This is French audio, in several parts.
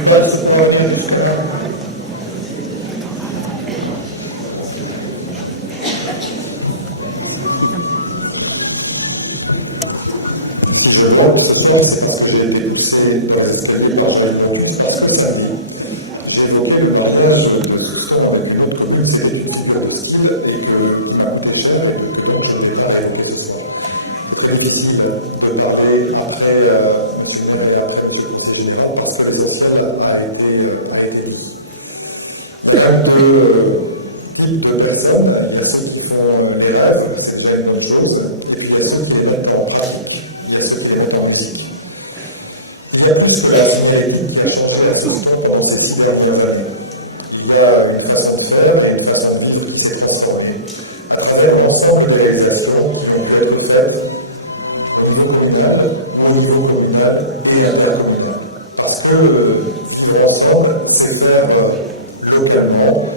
suis pas nécessairement venir jusqu'à là. Si je vois ce soir, c'est parce que j'ai été poussé dans les escaliers par Jacques Bonfils, parce que samedi, j'ai évoqué le mariage de ce soir avec une autre commune, c'était une figure de style, et que m'a coûté cher, et que donc je ne vais pas réévoquer ce soir. C'est très difficile de parler après M. le maire et après M. le conseiller général, parce que l'essentiel a été dit. Il y a deux types de personnes. Il y a ceux qui font des rêves, c'est déjà une bonne chose, et puis il y a ceux qui les mettent en pratique, il y a ceux qui les mettent en musique. Il y a plus que la signalétique qui a changé à Soustons pendant ces 6 dernières années. Il y a une façon de faire et une façon de vivre qui s'est transformée à travers l'ensemble des réalisations qui ont pu être faites au niveau communal et intercommunal. Parce que vivre ensemble, c'est faire localement.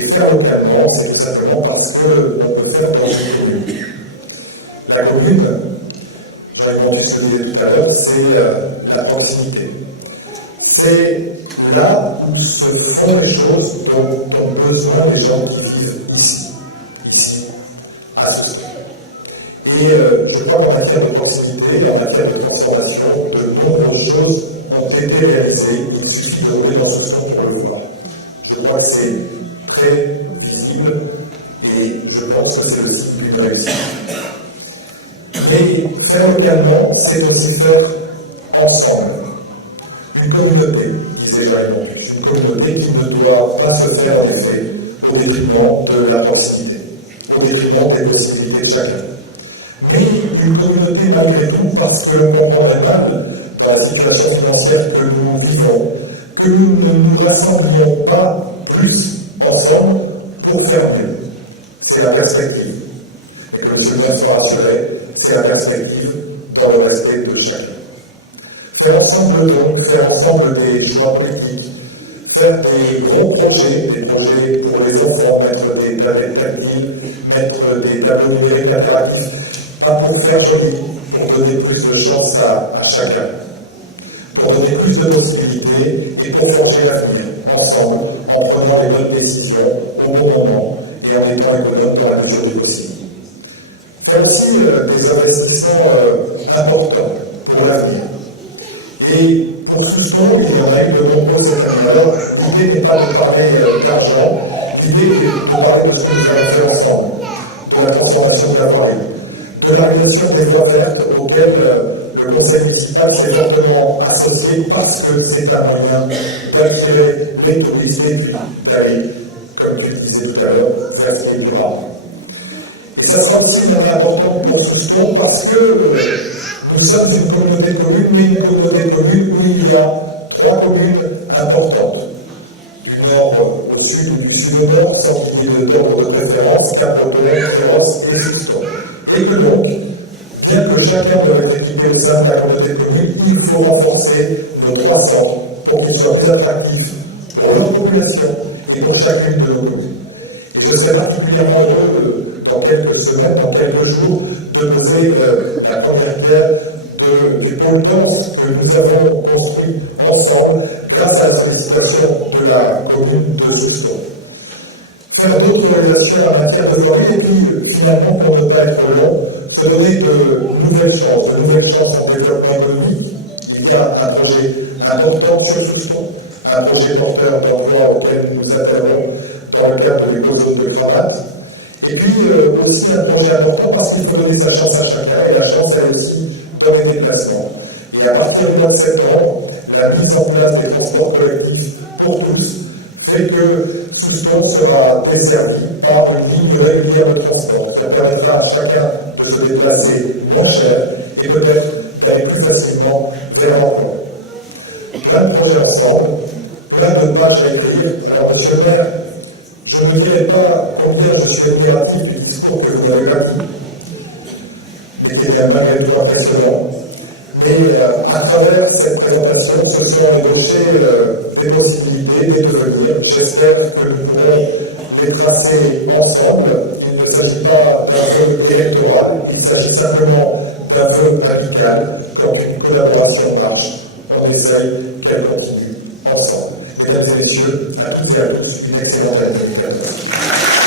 Et faire localement, c'est tout simplement parce qu'on peut faire dans une commune. La commune, Jean-Yves Bonfils le disait tout à l'heure, c'est la proximité. C'est là où se font les choses dont ont besoin les gens qui vivent ici, à Soustons. Et je crois qu'en matière de proximité, en matière de transformation, de nombreuses choses ont été réalisées. Il suffit de rouler dans Soustons pour le voir. Je crois que c'est très visible et je pense que c'est le signe d'une réussite. Mais faire localement, c'est aussi faire ensemble. Une communauté, disait Jean-Yves Bonfils, une communauté qui ne doit pas se faire en effet au détriment de la proximité, au détriment des possibilités de chacun. Mais une communauté malgré tout, parce que l'on comprendrait mal, dans la situation financière que nous vivons, que nous ne nous rassemblions pas plus ensemble pour faire mieux. C'est la perspective. Et que M. le maire soit rassuré, c'est la perspective dans le respect de chacun. Faire ensemble donc, faire ensemble des choix politiques, faire des gros projets, des projets pour les enfants, mettre des tablettes tactiles, mettre des tableaux numériques interactifs, pas pour faire joli, pour donner plus de chance à chacun, pour donner plus de possibilités et pour forger l'avenir, ensemble, en prenant les bonnes décisions au bon moment et en étant économe dans la mesure du possible. Faire aussi des investissements importants pour l'avenir. Et pour Soustons, il y en a eu de nombreux cette année. Alors, l'idée n'est pas de parler d'argent, l'idée est de parler de ce que nous avons fait ensemble, de la transformation de la voirie, de la réalisation des voies vertes auxquelles le conseil municipal s'est fortement associé parce que c'est un moyen d'attirer les touristes et puis d'aller, comme tu le disais tout à l'heure, vers ce qui est durable. Et ça sera aussi une année importante pour Soustons parce que nous sommes une communauté de communes, mais une communauté de communes où il y a 3 communes importantes. Du nord au sud, du sud au nord, sans qu'il y ait d'ordre de préférence, Cap-Bretonne, Féroce et Soustons. Et que donc, bien que chacun doit être équipé au sein de la communauté de communes, il faut renforcer nos 3 centres pour qu'ils soient plus attractifs pour leur population et pour chacune de nos communes. Et je serai particulièrement heureux dans quelques semaines, dans quelques jours, de poser la première pierre du pôle danse que nous avons construit ensemble grâce à la sollicitation de la commune de Soustons. Faire d'autres réalisations en matière de voirie et puis finalement, pour ne pas être long, se donner de nouvelles chances en développement économique. Il y a un projet important sur Soustons, un projet porteur d'emploi auquel nous atterrons dans le cadre de l'écozone de Cravate. Et puis aussi un projet important parce qu'il faut donner sa chance à chacun, et la chance elle est aussi dans les déplacements. Et à partir du mois de septembre, la mise en place des transports collectifs pour tous fait que Soustons sera desservi par une ligne régulière de transport qui permettra à chacun de se déplacer moins cher et peut-être d'aller plus facilement vers l'emploi. Plein de projets ensemble, plein de pages à écrire. Alors, monsieur le maire, je ne dirai pas combien je suis admiratif du discours que vous n'avez pas dit, mais qui est bien malgré tout impressionnant. Mais à travers cette présentation, se sont ébauchées des possibilités, des devenirs. J'espère que nous pourrons les tracer ensemble. Il ne s'agit pas d'un vœu électoral, il s'agit simplement d'un vœu amical. Quand une collaboration marche, on essaye qu'elle continue ensemble. Mesdames et messieurs, à toutes et à tous, une excellente année 2014.